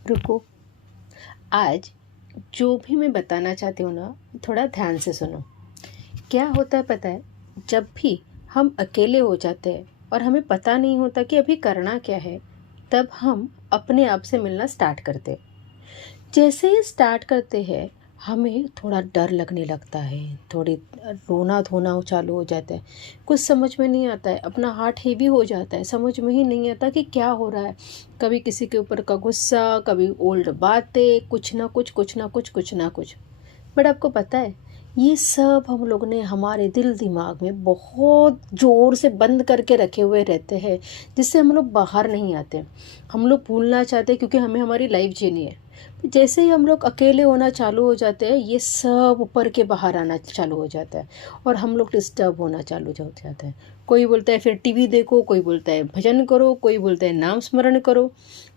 रुको। आज जो भी मैं बताना चाहती हूँ ना, थोड़ा ध्यान से सुनो। क्या होता है पता है, जब भी हम अकेले हो जाते हैं और हमें पता नहीं होता कि अभी करना क्या है, तब हम अपने आप से मिलना स्टार्ट करते हैं। जैसे ही स्टार्ट करते हैं, हमें थोड़ा डर लगने लगता है, थोड़ी रोना धोना चालू हो जाता है। कुछ समझ में नहीं आता है, अपना हार्ट हेवी हो जाता है, समझ में ही नहीं आता कि क्या हो रहा है। कभी किसी के ऊपर का गुस्सा, कभी ओल्ड बातें, कुछ ना कुछ कुछ ना कुछ कुछ ना कुछ। बट आपको पता है, ये सब हम लोग ने हमारे दिल दिमाग में बहुत ज़ोर से बंद करके रखे हुए रहते हैं, जिससे हम लोग बाहर नहीं आते। हम लोग भूलना चाहते हैं क्योंकि हमें हमारी लाइफ जीनी है। जैसे ही हम लोग अकेले होना चालू हो जाते हैं, ये सब ऊपर के बाहर आना चालू हो जाता है और हम लोग डिस्टर्ब होना चालू हो जाता है। कोई बोलता है फिर टीवी देखो, कोई बोलता है भजन करो, कोई बोलता है नाम स्मरण करो।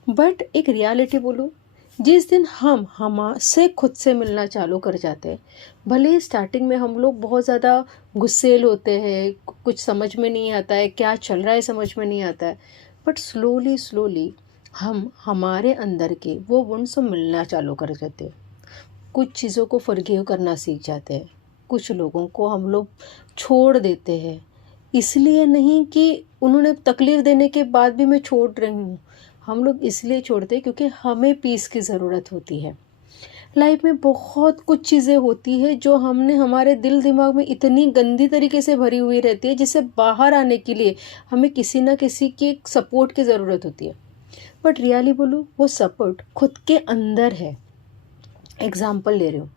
बट एक रियलिटी बोलो, जिस दिन हम से खुद से मिलना चालू कर जाते हैं, भले ही स्टार्टिंग में हम लोग बहुत ज़्यादा गुस्सेल होते हैं, कुछ समझ में नहीं आता है, क्या चल रहा है समझ में नहीं आता है, बट स्लोली स्लोली हम हमारे अंदर के वो गुण से मिलना चालू कर देते हैं। कुछ चीज़ों को फॉरगिव करना सीख जाते हैं, कुछ लोगों को हम लोग छोड़ देते हैं। इसलिए नहीं कि उन्होंने तकलीफ़ देने के बाद भी मैं छोड़ रही हूँ, हम लोग इसलिए छोड़ते हैं क्योंकि हमें पीस की ज़रूरत होती है। लाइफ में बहुत कुछ चीज़ें होती है जो हमने हमारे दिल दिमाग में इतनी गंदी तरीके से भरी हुई रहती है, जिससे बाहर आने के लिए हमें किसी ना किसी के सपोर्ट की ज़रूरत होती है। बट रियली बोलूँ, वो सपोर्ट खुद के अंदर है। एग्जाम्पल ले रही हूँ,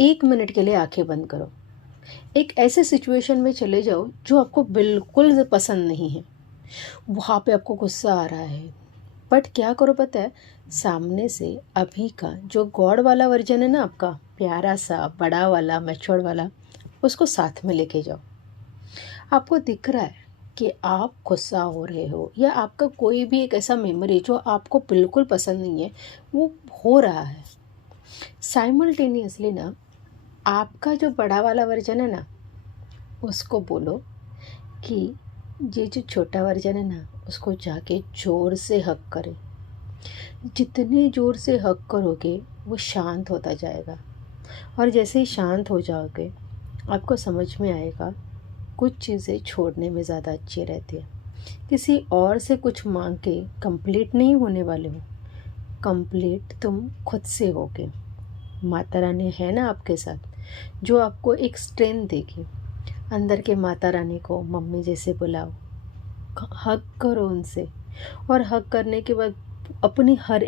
1 मिनट के लिए आंखें बंद करो, एक ऐसे सिचुएशन में चले जाओ जो आपको बिल्कुल पसंद नहीं है। वहाँ पे आपको गुस्सा आ रहा है, बट क्या करो पता है, सामने से अभी का जो गॉड वाला वर्जन है ना आपका, प्यारा सा बड़ा वाला मैच्योर वाला, उसको साथ में लेके जाओ। आपको दिख रहा है कि आप गुस्सा हो रहे हो, या आपका कोई भी एक ऐसा मेमोरी जो आपको बिल्कुल पसंद नहीं है वो हो रहा है। साइमल्टेनियसली ना, आपका जो बड़ा वाला वर्जन है ना, उसको बोलो कि ये जो छोटा वर्जन है ना, उसको जाके ज़ोर से हक करे। जितने ज़ोर से हक करोगे वो शांत होता जाएगा, और जैसे ही शांत हो जाओगे आपको समझ में आएगा कुछ चीज़ें छोड़ने में ज़्यादा अच्छी रहती है। किसी और से कुछ मांग के कंप्लीट नहीं होने वाले हो, कंप्लीट तुम खुद से होगे। माता रानी है ना आपके साथ, जो आपको एक स्ट्रेंथ देगी। अंदर के माता रानी को मम्मी जैसे बुलाओ, हग करो उनसे, और हग करने के बाद अपनी हर